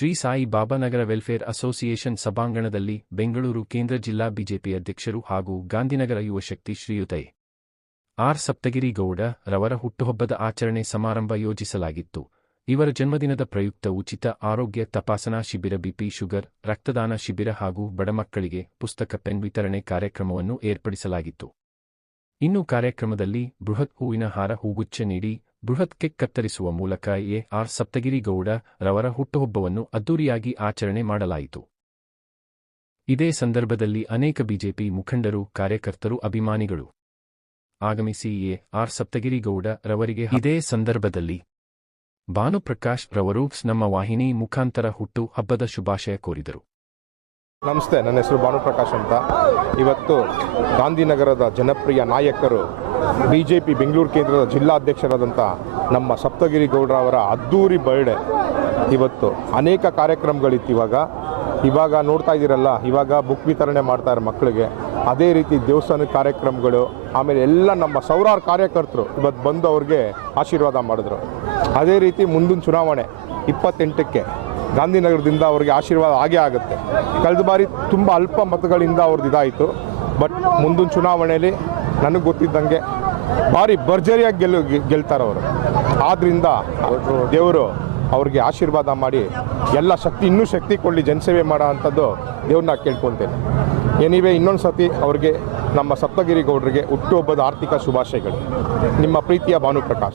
ಶ್ರೀ ಸಾಯಿ ಬಾಬಾ ನಗರ welfare association ಸಭಾಂಗಣದಲ್ಲಿ ಬೆಂಗಳೂರು ಕೇಂದ್ರ ಜಿಲ್ಲಾ ಬಿಜೆಪಿ ಅಧ್ಯಕ್ಷರು ಹಾಗೂ ಗಾಂಧಿನಗರ ಯುವಶಕ್ತಿ ಶ್ರೀಯುತ ಆರ್ ಸಪ್ತಗಿರಿ ಗೌಡ ರವರ ಹುಟ್ಟುಹಬ್ಬದ ಆಚರಣೆ ಸಮಾರಂಭ ಯೋಜಿಸಲಾಗಿತ್ತು. ಇವರ ಜನ್ಮದಿನದ ಪ್ರಯುಕ್ತ ಉಚಿತ ಆರೋಗ್ಯ ತಪಾಸಣಾ ಶಿಬಿರ, ಬಿಪಿ ಶುಗರ್ ರಕ್ತದಾನ ಶಿಬಿರ ಹಾಗೂ ಬಡಮಕ್ಕಳಿಗೆ ಪುಸ್ತಕ ಪೆನ್ ವಿತರಣೆ ಕಾರ್ಯಕ್ರಮವನ್ನು ಏರ್ಪಡಿಸಲಾಗಿತ್ತು. ಇನ್ನು ಕಾರ್ಯಕ್ರಮದಲ್ಲಿ ಬೃಹತ್ ಹೂವಿನ ಹಾರ, ಹೂಗುಚ್ಛ ನೀಡಿ ಬೃಹತ್ ಕೇಕ್ ಕತ್ತರಿಸುವ ಮೂಲಕ ಆರ್ ಸಪ್ತಗಿರಿ ಗೌಡ ರವರ ಹುಟ್ಟುಹಬ್ಬವನ್ನು ಅದ್ದೂರಿಯಾಗಿ ಆಚರಣೆ ಮಾಡಲಾಯಿತು. ಇದೇ ಸಂದರ್ಭದಲ್ಲಿ ಅನೇಕ ಬಿಜೆಪಿ ಮುಖಂಡರು, ಕಾರ್ಯಕರ್ತರು, ಅಭಿಮಾನಿಗಳು ಆಗಮಿಸಿ ಆರ್ ಸಪ್ತಗಿರಿ ಗೌಡ ರವರಿಗೆ ಇದೇ ಸಂದರ್ಭದಲ್ಲಿ ಭಾನುಪ್ರಕಾಶ್ ರವರು ನಮ್ಮ ವಾಹಿನಿ ಮುಖಾಂತರ ಹುಟ್ಟು ಹಬ್ಬದ ಶುಭಾಶಯ ಕೋರಿದರು. ನಮಸ್ತೆ, ನನ್ನ ಹೆಸರು ಭಾನುಪ್ರಕಾಶ್ ಅಂತ. ಇವತ್ತು ಗಾಂಧಿನಗರದ ಜನಪ್ರಿಯ ನಾಯಕರು, ಬಿಜೆಪಿ ಬೆಂಗಳೂರು ಕೇಂದ್ರದ ಜಿಲ್ಲಾಧ್ಯಕ್ಷರಾದಂಥ ನಮ್ಮ ಸಪ್ತಗಿರಿ ಗೌಡ್ರ ಅವರ ಅದ್ದೂರಿ ಬರ್ಡೇ. ಇವತ್ತು ಅನೇಕ ಕಾರ್ಯಕ್ರಮಗಳಿತ್ತು. ಇವಾಗ ನೋಡ್ತಾ ಇದ್ದೀರಲ್ಲ, ಇವಾಗ ಬುಕ್ ವಿತರಣೆ ಮಾಡ್ತಾರೆ ಮಕ್ಕಳಿಗೆ. ಅದೇ ರೀತಿ ದೇವಸ್ಥಾನದ ಕಾರ್ಯಕ್ರಮಗಳು, ಆಮೇಲೆ ಎಲ್ಲ ನಮ್ಮ ಸಾವಿರಾರು ಕಾರ್ಯಕರ್ತರು ಇವತ್ತು ಬಂದು ಅವ್ರಿಗೆ ಆಶೀರ್ವಾದ ಮಾಡಿದ್ರು. ಅದೇ ರೀತಿ ಮುಂದಿನ ಚುನಾವಣೆ 28ಕ್ಕೆ ಗಾಂಧಿನಗರದಿಂದ ಅವ್ರಿಗೆ ಆಶೀರ್ವಾದ ಆಗೇ ಆಗುತ್ತೆ. ಕಳೆದ ಬಾರಿ ತುಂಬ ಅಲ್ಪ ಮತಗಳಿಂದ ಅವ್ರದ್ದು ಇದಾಯಿತು. ಬಟ್ ಮುಂದಿನ ಚುನಾವಣೆಯಲ್ಲಿ ನನಗೆ ಗೊತ್ತಿದ್ದಂಗೆ ಭಾರಿ ಭರ್ಜರಿಯಾಗಿ ಗೆಲ್ತಾರೆ ಅವರು. ಆದ್ದರಿಂದ ದೇವರು ಅವ್ರಿಗೆ ಆಶೀರ್ವಾದ ಮಾಡಿ ಎಲ್ಲ ಶಕ್ತಿ, ಇನ್ನೂ ಶಕ್ತಿ ಕೊಡಲಿ, ಜನಸೇವೆ ಮಾಡೋ ಅಂಥದ್ದು ದೇವ್ರನ್ನ ಕೇಳ್ಕೊಳ್ತೇನೆ. ಏನಿವೆ, ಇನ್ನೊಂದು ಸತಿ ಅವ್ರಿಗೆ, ನಮ್ಮ ಸಪ್ತಗಿರಿ ಗೌಡರಿಗೆ ಹುಟ್ಟುಹಬ್ಬದ ಆರ್ಥಿಕ ಶುಭಾಶಯಗಳು. ನಿಮ್ಮ ಪ್ರೀತಿಯ ಭಾನುಪ್ರಕಾಶ್.